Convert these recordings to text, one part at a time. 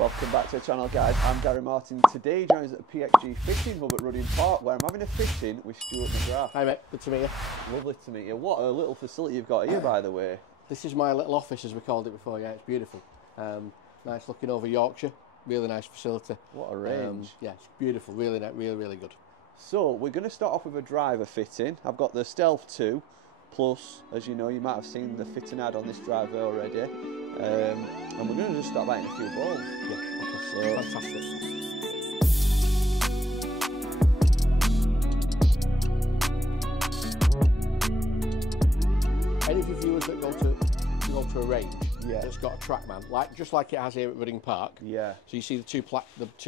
Welcome back to the channel, guys. I'm Gary Martin. Today joined us at the PXG Fishing Hub at Rudding Park, where I'm having a fishing with Stuart McGrath. Hi mate, good to meet you. Lovely to meet you. What a little facility you've got here, by the way. This is my little office, as we called it before. Yeah, it's beautiful. Nice looking over Yorkshire. Really nice facility. What a range. Yeah, it's beautiful. Really nice, really good. So we're going to start off with a driver fitting. I've got the Stealth 2 Plus. As you know, you might have seen the fitting ad on this driver already. And we're going to just start biting a few balls. Yeah, okay. So, Fantastic. Any of your viewers that go to a range that's got a trackman, just like it has here at Rudding Park. Yeah. So you see the two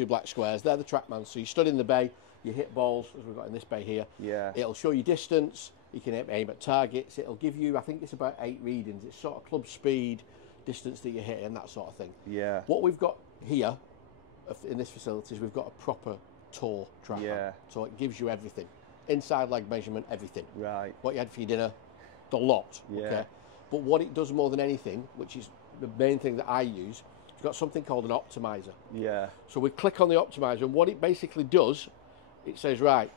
black squares. They're the trackmans. So you stood in the bay, you hit balls, as we've got in this bay here. Yeah. It'll show you distance. You can aim at targets. It'll give you, I think it's about 8 readings. It's sort of club speed, distance that you're hitting, that sort of thing. Yeah. What we've got here in this facility is we've got a proper tour trackman. Yeah. So it gives you everything. Inside leg measurement, everything. Right. What you had for your dinner, the lot. Yeah. Okay. But what it does more than anything, which is the main thing that I use, it's got something called an optimizer. Yeah. So we click on the optimizer, and what it basically does, it says, right,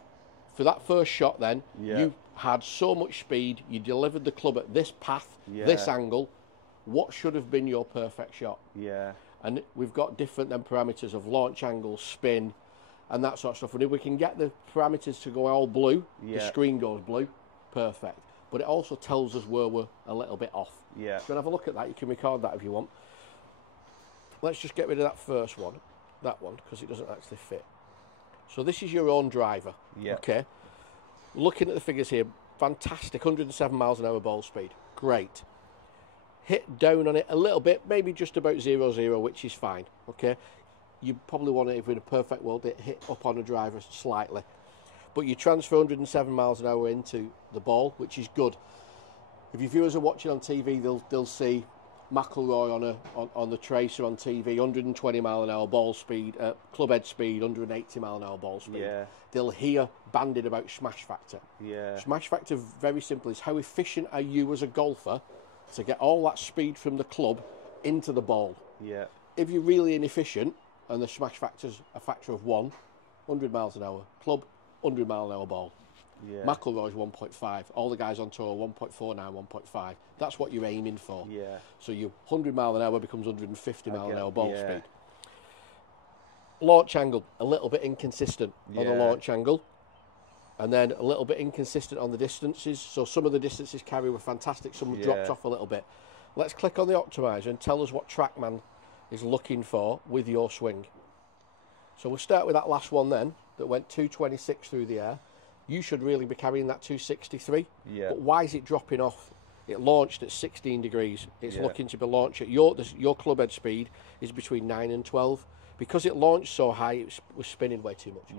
for that first shot then, you had so much speed, you delivered the club at this path, this angle, what should have been your perfect shot? Yeah. And we've got different then parameters of launch angle, spin, and that sort of stuff. And if we can get the parameters to go all blue, the screen goes blue, perfect. But it also tells us where we're a little bit off. Yeah. So you can have a look at that. You can record that if you want. Let's just get rid of that first one, because it doesn't actually fit. So this is your own driver. Yeah. Okay. Looking at the figures here, fantastic. 107 miles an hour ball speed. Great. Hit down on it a little bit, maybe just about 0-0, which is fine. Okay. You probably want it, if in a perfect world, it hit up on the driver slightly. But you transfer 107 miles an hour into the ball, which is good. If your viewers are watching on TV, they'll see McElroy on the tracer on TV, 120 mile an hour ball speed, club head speed, 180 mile an hour ball speed. Yeah. They'll hear banded about smash factor. Yeah. Smash factor, very simple, is how efficient are you as a golfer to get all that speed from the club into the ball. Yeah. If you're really inefficient and the smash factor's a factor of 100 miles an hour club, 100 mile an hour ball. Yeah. McElroy's 1.5. All the guys on tour 1.49, 1.5. That's what you're aiming for. Yeah. So your 100 mile an hour becomes 150 mile an hour ball speed. Yeah. Launch angle, a little bit inconsistent on the launch angle. And then a little bit inconsistent on the distances. So some of the distances carry were fantastic, some dropped off a little bit. Let's click on the optimizer and tell us what TrackMan is looking for with your swing. So we'll start with that last one then, that went 226 through the air. You should really be carrying that 263. Yeah. But why is it dropping off? It launched at 16 degrees. It's looking to be launched at your club head speed is between 9 and 12. Because it launched so high, it was spinning way too much.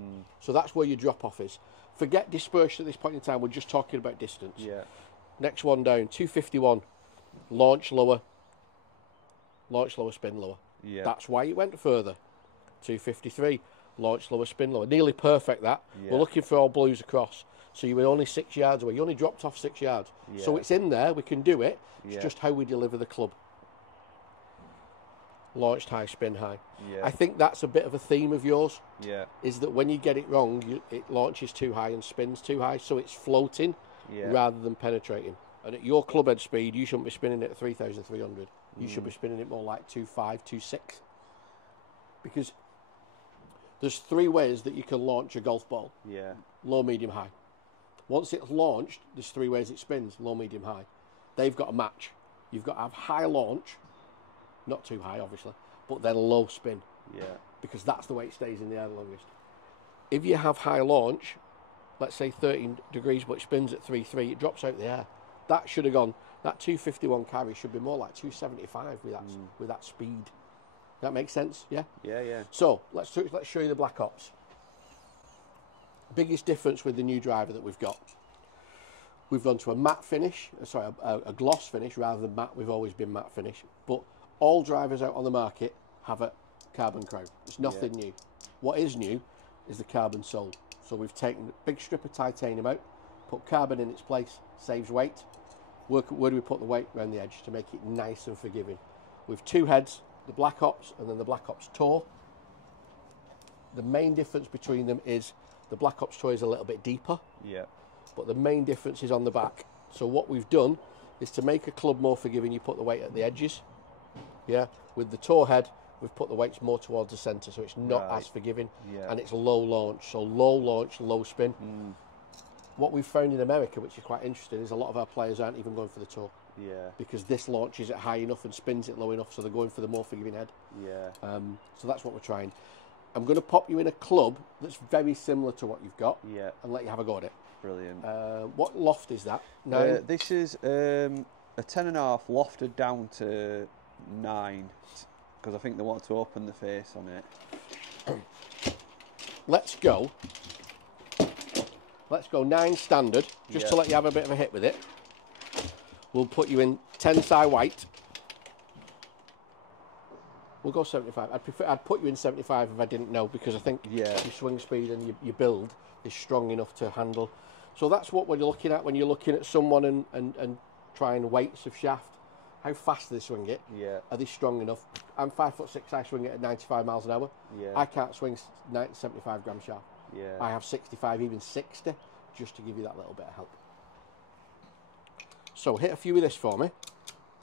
So that's where your drop off is. Forget dispersion at this point in time. We're just talking about distance. Yeah. Next one down, 251. Launch lower, spin lower. Yeah. That's why it went further. 253. Launch lower, spin lower. Nearly perfect that. We're looking for all blues across. So you were only 6 yards away. You only dropped off 6 yards. So it's in there. We can do it. It's just how we deliver the club. Launched high, spin high. I think that's a bit of a theme of yours. Is that when you get it wrong, it launches too high and spins too high. So it's floating rather than penetrating. And at your club head speed, you shouldn't be spinning it at 3,300. You should be spinning it more like 2.5, 2.6. Because there's 3 ways that you can launch a golf ball. Low, medium, high. Once it's launched, there's 3 ways it spins, low, medium, high. They've got to match. You've got to have high launch, not too high, obviously, but then low spin. Because that's the way it stays in the air the longest. If you have high launch, let's say 13 degrees, but it spins at 3.3, it drops out the air. That should have gone, that 251 carry should be more like 275 with that speed. That makes sense, yeah? Yeah. So let's show you the Black Ops. Biggest difference with the new driver that we've got. We've gone to a matte finish, sorry, a gloss finish rather than matte. We've always been matte finish. But all drivers out on the market have a carbon crown. It's nothing new. What is new is the carbon sole. So we've taken a big strip of titanium out, put carbon in its place, saves weight. Where do we put the weight? Around the edge to make it nice and forgiving. With 2 heads, the Black Ops and then the Black Ops Tour. The main difference between them is the Black Ops Tour is a little bit deeper. Yeah. But the main difference is on the back. So what we've done is to make a club more forgiving, you put the weight at the edges. Yeah. With the Tour head, we've put the weights more towards the centre, so it's not as forgiving. Yeah. And it's low launch. So low launch, low spin. What we've found in America, which is quite interesting, is a lot of our players aren't even going for the Tour. Yeah. Because this launches it high enough and spins it low enough, so they're going for the more forgiving head. Yeah. So that's what we're trying. I'm going to pop you in a club that's very similar to what you've got. Yeah. And let you have a go at it. Brilliant. What loft is that? 9? This is a 10.5 lofted down to 9, because I think they want to open the face on it. Let's go 9 standard, just to let you have a bit of a hit with it. We'll put you in tensai white. We'll go 75. I'd put you in 75 if I didn't know, because I think your swing speed and your build is strong enough to handle. So that's what we're looking at when you're looking at someone and trying weights of shaft. How fast do they swing it? Yeah. Are they strong enough? I'm 5'6", I swing it at 95 miles an hour. Yeah. I can't swing 75 gram shaft. Yeah. I have 65, even 60, just to give you that little bit of help. So hit a few of this for me.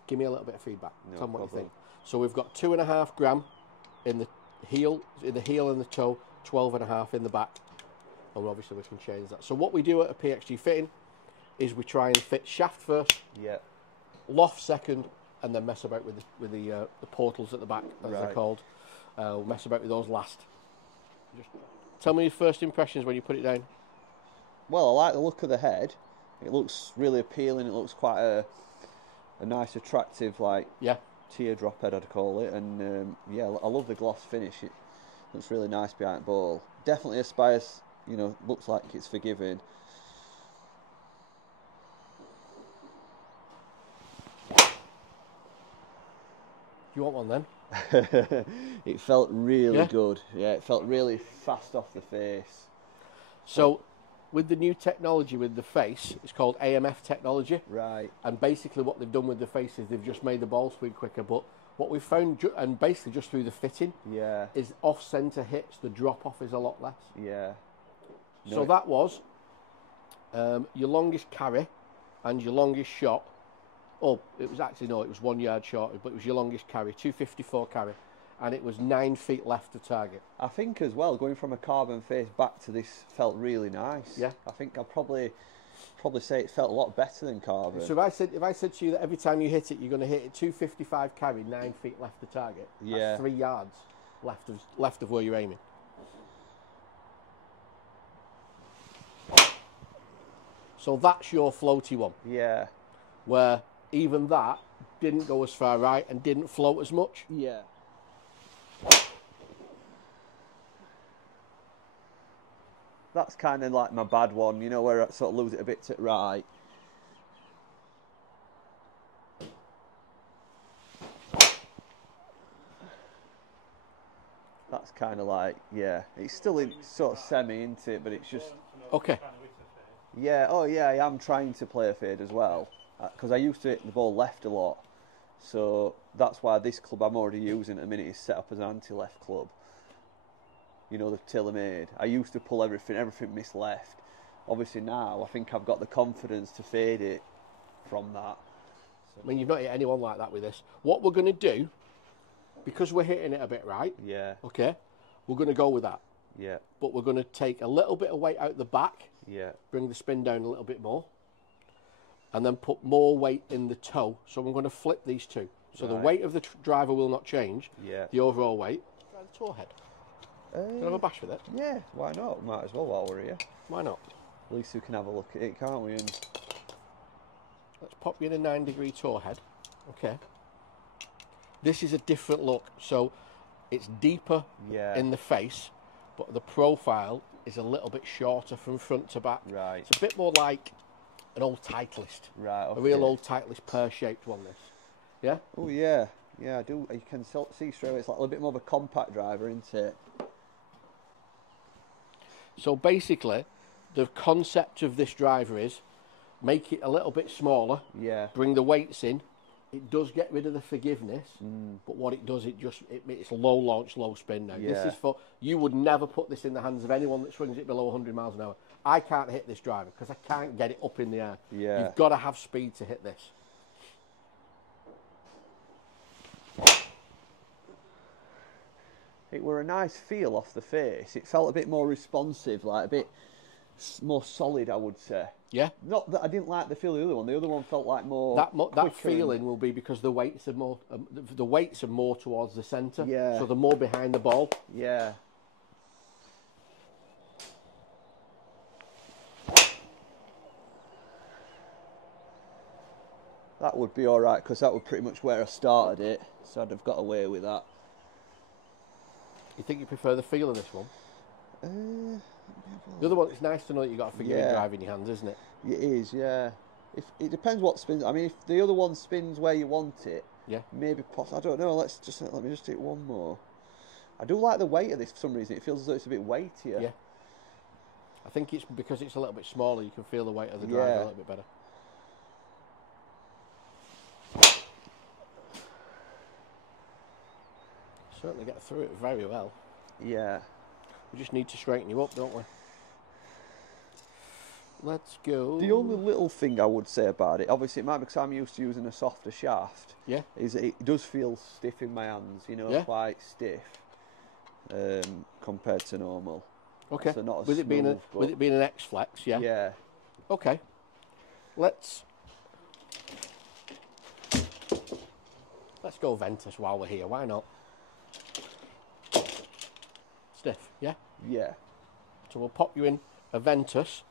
Give me a little bit of feedback. No Tell me what you think. So we've got 2.5 gram in the heel and the toe, 12.5 in the back. And obviously we can change that. So what we do at a PXG fitting is we try and fit shaft first, loft second, and then mess about with the portals at the back, as they're called. We'll mess about with those last. Just tell me your first impressions when you put it down. Well, I like the look of the head. It looks really appealing. It looks quite a nice, attractive, teardrop head, I'd call it. And I love the gloss finish. It looks really nice behind the ball. Definitely aspires, looks like it's forgiving. You want one then? It felt really good. Yeah, it felt really fast off the face. So, with the new technology with the face, it's called AMF technology. Right. And basically what they've done with the face is they've just made the ball swing quicker. But what we've found, and basically just through the fitting, is off-centre hits, the drop-off is a lot less. Yeah. No, so that was your longest carry and your longest shot. Oh, it was actually, no, it was 1 yard short, but it was your longest carry, 254 carry, and it was 9 feet left of target. I think as well, going from a carbon face back to this felt really nice. Yeah. I think I'd probably say it felt a lot better than carbon. So if I said to you that every time you hit it, you're going to hit it 255 carry, 9 feet left of target. That's 3 yards left of where you're aiming. So that's your floaty one. Yeah. Where even that didn't go as far right and didn't float as much. Yeah. That's kind of like my bad one, where I sort of lose it a bit to right. That's kind of like, it's still in sort of semi into it, but it's just... Okay. Yeah, I am trying to play a fade as well, because I used to hit the ball left a lot, so that's why this club I'm already using at the minute is set up as an anti-left club. The tailor-made. I used to pull everything missed left. Obviously now I think I've got the confidence to fade it from that. So. I mean, you've not hit anyone like that with this. What we're going to do, because we're hitting it a bit right, okay, we're going to go with that. Yeah. But we're going to take a little bit of weight out the back. Yeah. Bring the spin down a little bit more. And then put more weight in the toe. So I'm going to flip these two. So the weight of the driver will not change. Yeah. The overall weight. Try the toe head. Can I have a bash with it? Yeah, why not? Might as well while we're here. Why not? At least we can have a look at it, can't we? And... Let's pop you in a 9-degree toe head. Okay. This is a different look. So it's deeper in the face, but the profile is a little bit shorter from front to back. Right. It's a bit more like an old Titleist. Right, okay. A real old Titleist pear-shaped one, this. Yeah? Oh, yeah. Yeah, I do. You can see straight away. It's like a little bit more of a compact driver, isn't it? So basically, the concept of this driver is make it a little bit smaller. Yeah. Bring the weights in, it does get rid of the forgiveness, but what it does, it's low launch, low spin now. Yeah. This is for, you would never put this in the hands of anyone that swings it below 100 miles an hour. I can't hit this driver because I can't get it up in the air. Yeah. You've got to have speed to hit this. It were a nice feel off the face. It felt a bit more responsive, like a bit more solid, I would say. Yeah. Not that I didn't like the feel of the other one. The other one felt like more. That feeling will be because the weights are more towards the centre. Yeah. So they're more behind the ball. Yeah. That would be all right because that was pretty much where I started it, so I'd have got away with that. You think you prefer the feel of this one? The other one, it's nice to know that you've got a forgiving drive in your hands, isn't it? It is, yeah. If it depends what spins. I mean, if the other one spins where you want it, maybe I don't know. Let me just do one more. I do like the weight of this for some reason. It feels as though it's a bit weightier. Yeah. I think it's because it's a little bit smaller. You can feel the weight of the drive a little bit better. Certainly get through it very well. Yeah. We just need to straighten you up, don't we? Let's go. The only little thing I would say about it, obviously it might be because I'm used to using a softer shaft, is that it does feel stiff in my hands, you know, quite stiff compared to normal. Okay. So not as with it being an X-Flex, yeah? Yeah. Okay. Let's go Ventus while we're here, why not? Stiff, yeah? Yeah. So we'll pop you in a Ventus.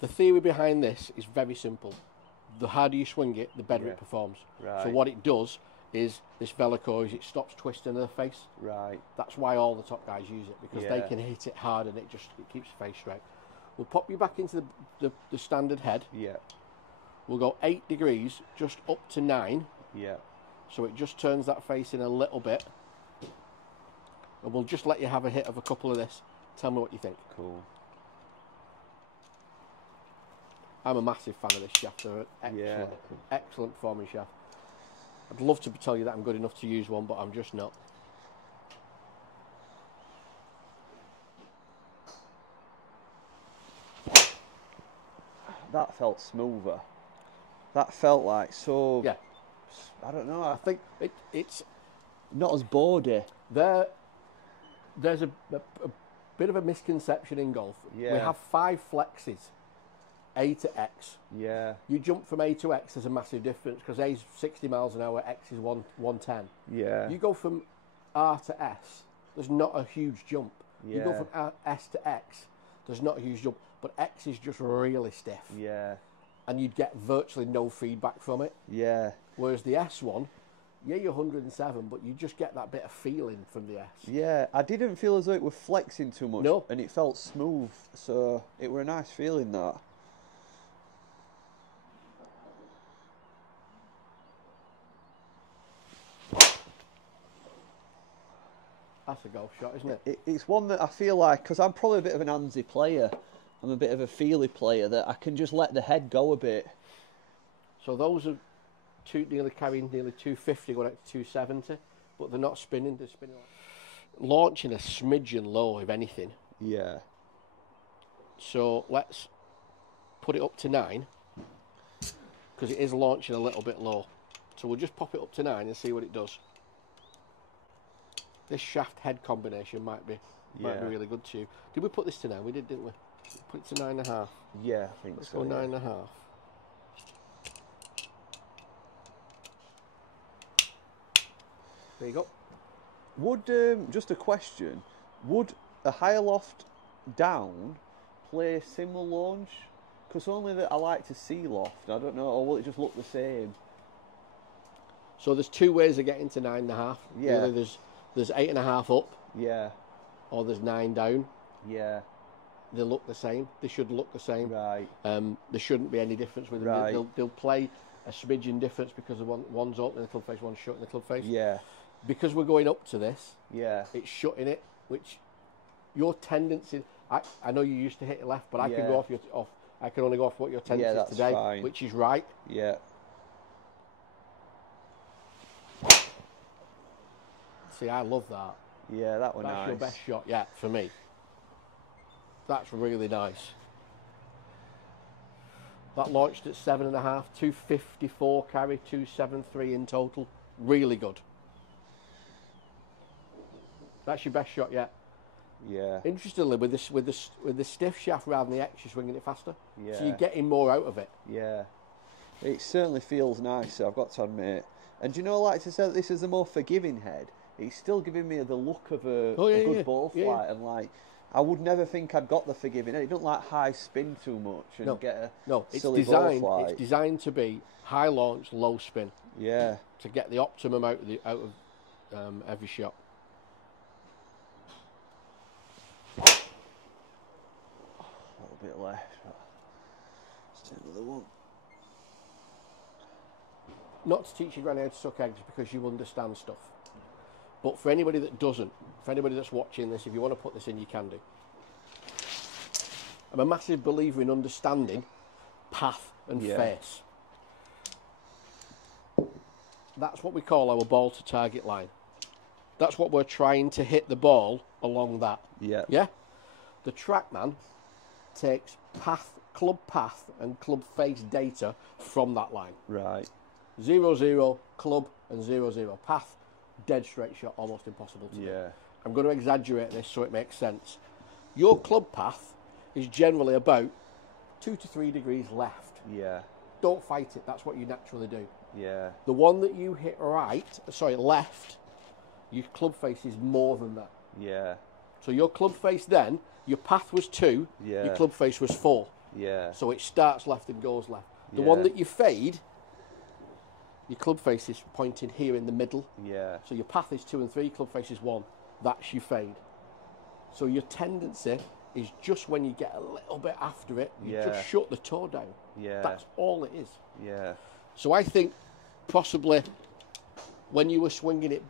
The theory behind this is very simple. The harder you swing it, the better it performs. Right. So what it does is, this Velcro, is it stops twisting the face. Right. That's why all the top guys use it, because they can hit it hard and it keeps the face straight. We'll pop you back into the standard head. Yeah. We'll go 8 degrees, just up to 9. Yeah. So it just turns that face in a little bit. And we'll just let you have a hit of a couple of this. Tell me what you think. Cool. I'm a massive fan of this shaft. They're excellent performing shaft. I'd love to tell you that I'm good enough to use one, but I'm just not. That felt smoother. That felt like so. Yeah. I don't know. I think it's not as boardy. There's a bit of a misconception in golf. Yeah. We have 5 flexes, A to X. Yeah. You jump from A to X, there's a massive difference because A's 60 miles an hour, X is 110. Yeah. You go from R to S, there's not a huge jump. Yeah. You go from S to X, there's not a huge jump, but X is just really stiff. Yeah. And you'd get virtually no feedback from it. Yeah. Whereas the S one, you're 107, but you just get that bit of feeling from the S. Yeah, I didn't feel as though it was flexing too much. No. And it felt smooth, so it were a nice feeling, that. That's a golf shot, isn't it? It's one that I feel like, because I'm probably a bit of an handsy player, I'm a bit of a feely player, that I can just let the head go a bit. So those are nearly carrying nearly 250 going up to 270, but they're not spinning, they're spinning. Launching a smidgen low, if anything. Yeah. So let's put it up to 9, because it is launching a little bit low. So we'll just pop it up to 9 and see what it does. This shaft head combination might be really good to you. Did we put this to 9? We did, didn't we? Put it to 9.5. Yeah, I think Let's so. go 9.5. There you go. Would, just a question, would a higher loft down play similar launch? Because only that I like to see loft, I don't know, or will it just look the same? So there's 2 ways of getting to 9.5. Yeah. Either there's 8.5 up. Yeah. Or there's 9 down. Yeah. They look the same. They should look the same. Right. There shouldn't be any difference with them. Right. They'll play a smidgen difference because one's open in the club face, one's shut in the club face. Yeah. Because we're going up to this, it's shutting it, which your tendency. I know you used to hit left, but I can go off. I can only go off what your tendency is today, which is right. Yeah. See, I love that. Yeah, that was nice. That's your best shot yet for me. That's really nice. That launched at 7.5, 254 carry, 273 in total. Really good. That's your best shot yet. Yeah. Interestingly, with the stiff shaft rather than the X, you're swinging it faster. Yeah. So you're getting more out of it. Yeah. It certainly feels nicer, I've got to admit. And do you know, like to say that this is a more forgiving head, it's still giving me the look of a good ball flight, and like I would never think I'd got the forgiving head. It don't like high spin too much and get a silly ball flight. It's designed to be high launch, low spin. Yeah. To get the optimum out of every shot. A little bit left. Let's do another one. Not to teach your granny how to suck eggs because you understand stuff. But for anybody that doesn't, for anybody that's watching this, if you want to put this in, you can do. I'm a massive believer in understanding path and face. That's what we call our ball to target line. That's what we're trying to hit the ball along that. Yeah. Yeah? The TrackMan takes club path and club face data from that line. Right. 0-0 club and 0-0 path, dead straight shot, almost impossible to do. I'm going to exaggerate this so it makes sense. Your club path is generally about 2 to 3 degrees left. Yeah. Don't fight it. That's what you naturally do. Yeah. The one that you hit left, your club face is more than that. Yeah. So your club face then, your path was 2, your club face was 4. Yeah. So it starts left and goes left. The one that you fade, your club face is pointing here in the middle. Yeah. So your path is 2 and 3, club face is 1. That's your fade. So your tendency is just when you get a little bit after it, you just shut the toe down. Yeah. That's all it is. Yeah. So I think possibly when you were swinging it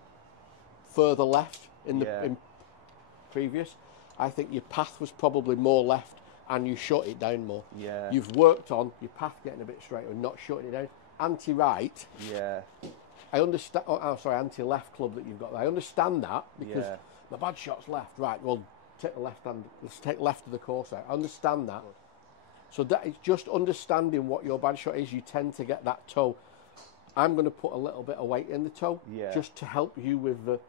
further left in previous, I think your path was probably more left and you shut it down more. Yeah. You've worked on your path getting a bit straighter and not shutting it down. Anti-right. Yeah. I understand. Anti-left club that you've got there. I understand that because my bad shot's left. Right. Well, take the left hand. Let's take left of the course out. I understand that. So that is just understanding what your bad shot is. You tend to get that toe. I'm going to put a little bit of weight in the toe just to help you with the.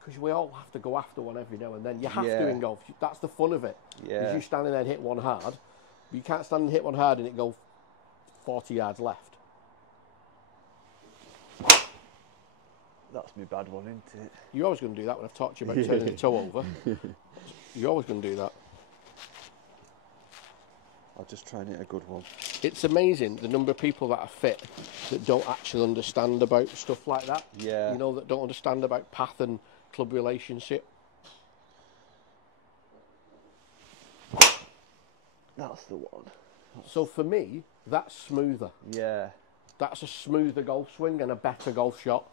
Because we all have to go after one every now and then. You have to in golf. That's the fun of it. Because you stand there and hit one hard. But you can't stand and hit one hard and it go 40 yards left. That's my bad one, isn't it? You're always going to do that when I've taught you about turning the toe over. You're always going to do that. I'll just try and hit a good one. It's amazing the number of people that are fit that don't actually understand about stuff like that. Yeah. You know, that don't understand about path and club relationship. That's the one. So for me, that's smoother. Yeah. That's a smoother golf swing and a better golf shot.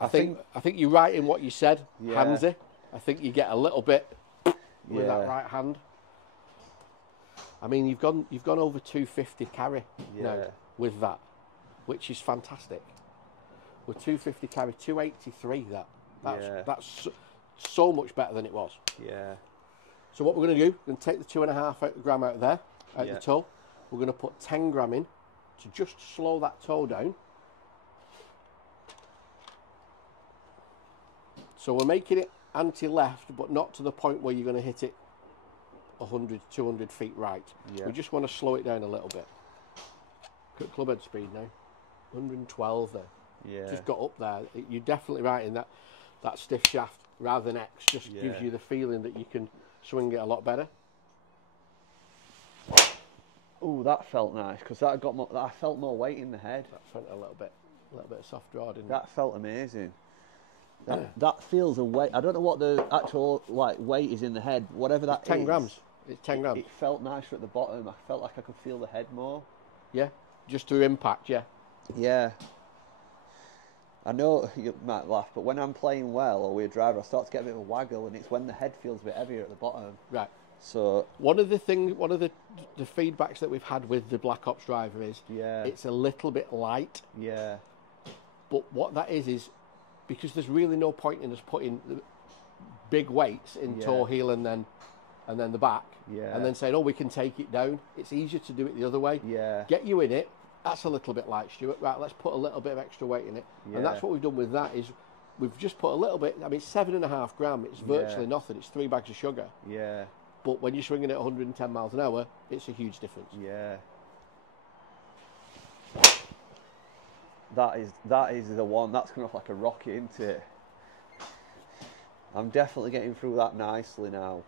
I think you're right in what you said, handsy. I think you get a little bit with that right hand. I mean, you've gone over 250 carry now with that, which is fantastic. With 250 carry, 283 that's so much better than it was. Yeah. So what we're going to do, we're going to take the 2.5 gram out there, the toe. We're going to put 10 gram in to just slow that toe down. So we're making it anti-left, but not to the point where you're going to hit it 100, 200 feet right. Yeah. We just want to slow it down a little bit. Cut club head speed now. 112 there. Yeah. Just got up there. You're definitely right in that stiff shaft rather than X just gives you the feeling that you can swing it a lot better. Oh, that felt nice because I felt more weight in the head. That felt a little bit of soft draw, didn't it? That felt amazing. That feels a weight. I don't know what the actual weight is in the head. Whatever that 10 grams. It's 10 grams. It felt nicer at the bottom. I felt like I could feel the head more. Yeah, just through impact. Yeah. Yeah. I know you might laugh, but when I'm playing well or with a driver, I start to get a bit of a waggle, and it's when the head feels a bit heavier at the bottom. Right. So one of the feedbacks that we've had with the Black Ops Driver is it's a little bit light. Yeah. But what that is because there's really no point in us putting big weights in toe, heel, and then the back, and then saying, oh, we can take it down. It's easier to do it the other way. Get you in it. That's a little bit light, Stuart. Right, let's put a little bit of extra weight in it. And that's what we've done with that, is we've just put a little bit. I mean, 7.5 grams. It's virtually nothing. It's 3 bags of sugar. But when you're swinging at 110 miles an hour, it's a huge difference. That is the one. That's coming off like a rocket, isn't it? I'm definitely getting through that nicely now.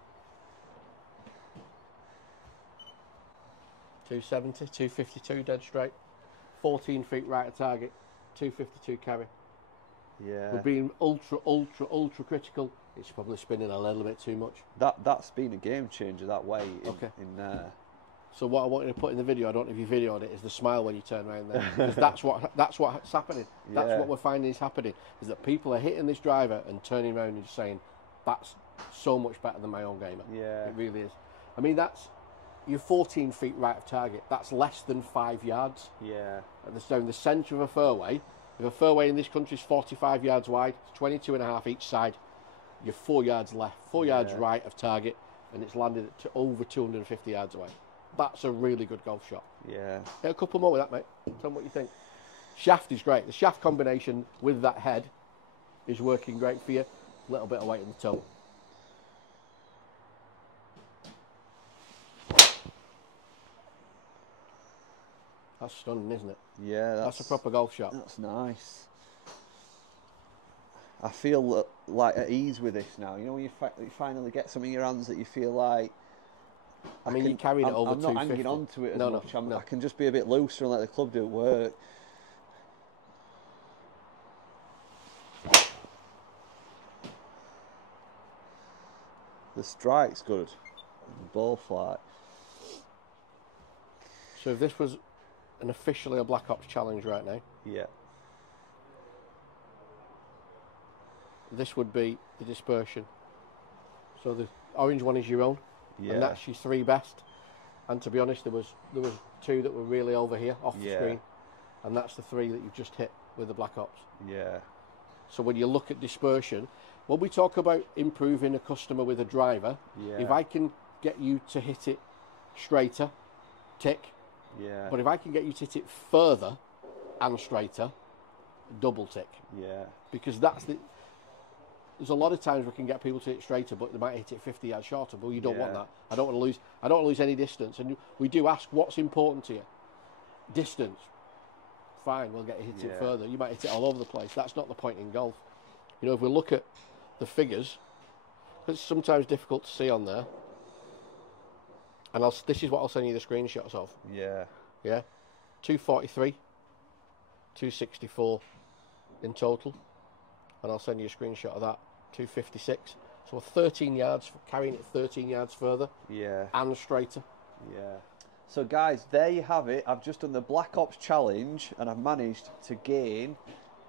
270, 252 dead straight, 14 feet right of target, 252 carry. We're being ultra critical. It's probably spinning a little bit too much. That's been a game changer, that weight in there. So what I wanted to put in the video, I don't know if you videoed it, is the smile when you turn around there. Because that's what's happening. That's what we're finding is happening, is that people are hitting this driver and turning around and just saying, that's so much better than my own gamer. It really is. I mean, you're 14 feet right of target. That's less than 5 yards. Down the centre of a fairway. If a fairway in this country is 45 yards wide, it's 22.5 each side. You're 4 yards left, 4 yards right of target, and it's landed at over 250 yards away. That's a really good golf shot. Hit a couple more with that, mate. Tell me what you think. Shaft is great. The shaft combination with that head is working great for you. A little bit of weight in the toe. That's stunning, isn't it? That's a proper golf shot. That's nice. I feel like at ease with this now. You know, when you finally get something in your hands that you feel like, I mean, you carried it over 250. I'm not hanging on to it as much. I can just be a bit looser and let the club do work. The strike's good. The ball flight. So if this was officially a Black Ops challenge right now, this would be the dispersion. So the orange one is your own. And that's your 3 best. And to be honest, there was 2 that were really over here off the screen, and that's the 3 that you've just hit with the Black Ops. So when you look at dispersion, when we talk about improving a customer with a driver, if I can get you to hit it straighter, tick. But if I can get you to hit it further and straighter, double tick. Because there's a lot of times we can get people to hit straighter, but they might hit it 50 yards shorter. But you don't want that. I don't want to lose any distance. And we do ask, what's important to you? Distance. Fine, we'll get you hit it further. You might hit it all over the place. That's not the point in golf. You know, if we look at the figures, it's sometimes difficult to see on there. And this is what I'll send you the screenshots of. 243, 264 in total. And I'll send you a screenshot of that. 256. So 13 yards, carrying it 13 yards further. And straighter. So guys, there you have it. I've just done the Black Ops challenge, and I've managed to gain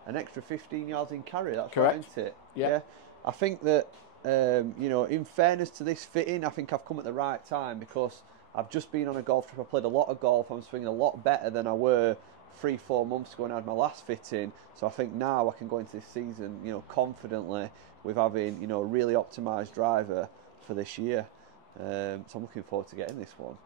an extra 15 yards in carry. That's correct, right, isn't it? I think that, you know, in fairness to this fitting, I think I've come at the right time, because I've just been on a golf trip. I played a lot of golf. I'm swinging a lot better than I were 3-4 months ago when I had my last fitting. So I think now I can go into this season, you know, confidently with having, you know, a really optimised driver for this year. So I'm looking forward to getting this one.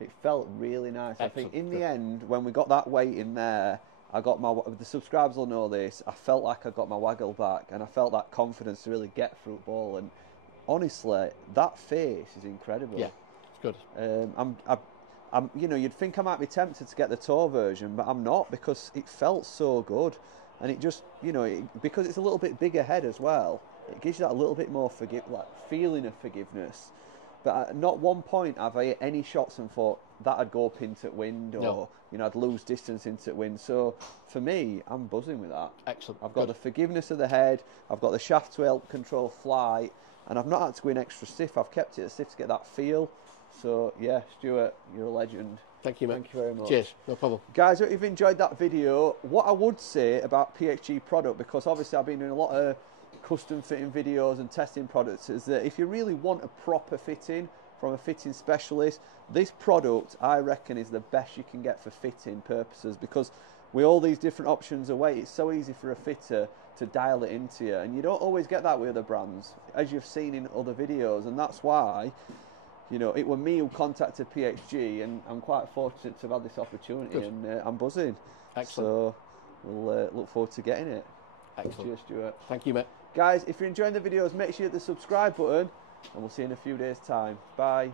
It felt really nice. Excellent. I think in the end, when we got that weight in there, I got the subscribers will know this, I felt like I got my waggle back, and I felt that confidence to really get through ball. And honestly, that face is incredible. Yeah, it's good. I'm, you know, you'd think I might be tempted to get the tour version, but I'm not, because it felt so good, and it just, you know, because it's a little bit bigger head as well, it gives you that little bit more feeling of forgiveness. But at not one point have I hit any shots and thought that I'd go up into wind, or you know, I'd lose distance into wind. So for me, I'm buzzing with that. Excellent. I've got the forgiveness of the head, I've got the shaft to help control flight, and I've not had to go in extra stiff. I've kept it as stiff to get that feel. So yeah, Stuart, you're a legend. Thank you, mate. Thank you very much. Cheers. No problem. Guys, I hope you've enjoyed that video. What I would say about PXG product, because obviously I've been doing a lot of custom fitting videos and testing products, is that if you really want a proper fitting from a fitting specialist, this product I reckon is the best you can get for fitting purposes, because with all these different options away, it's so easy for a fitter to dial it into you, and you don't always get that with other brands, as you've seen in other videos, and that's why, you know, it was me who contacted PXG, and I'm quite fortunate to have had this opportunity. Good. And I'm buzzing. Excellent. So we'll look forward to getting it. Excellent. Cheers, Stuart. Thank you, mate. Guys, if you're enjoying the videos, make sure you hit the subscribe button, and we'll see you in a few days' time. Bye.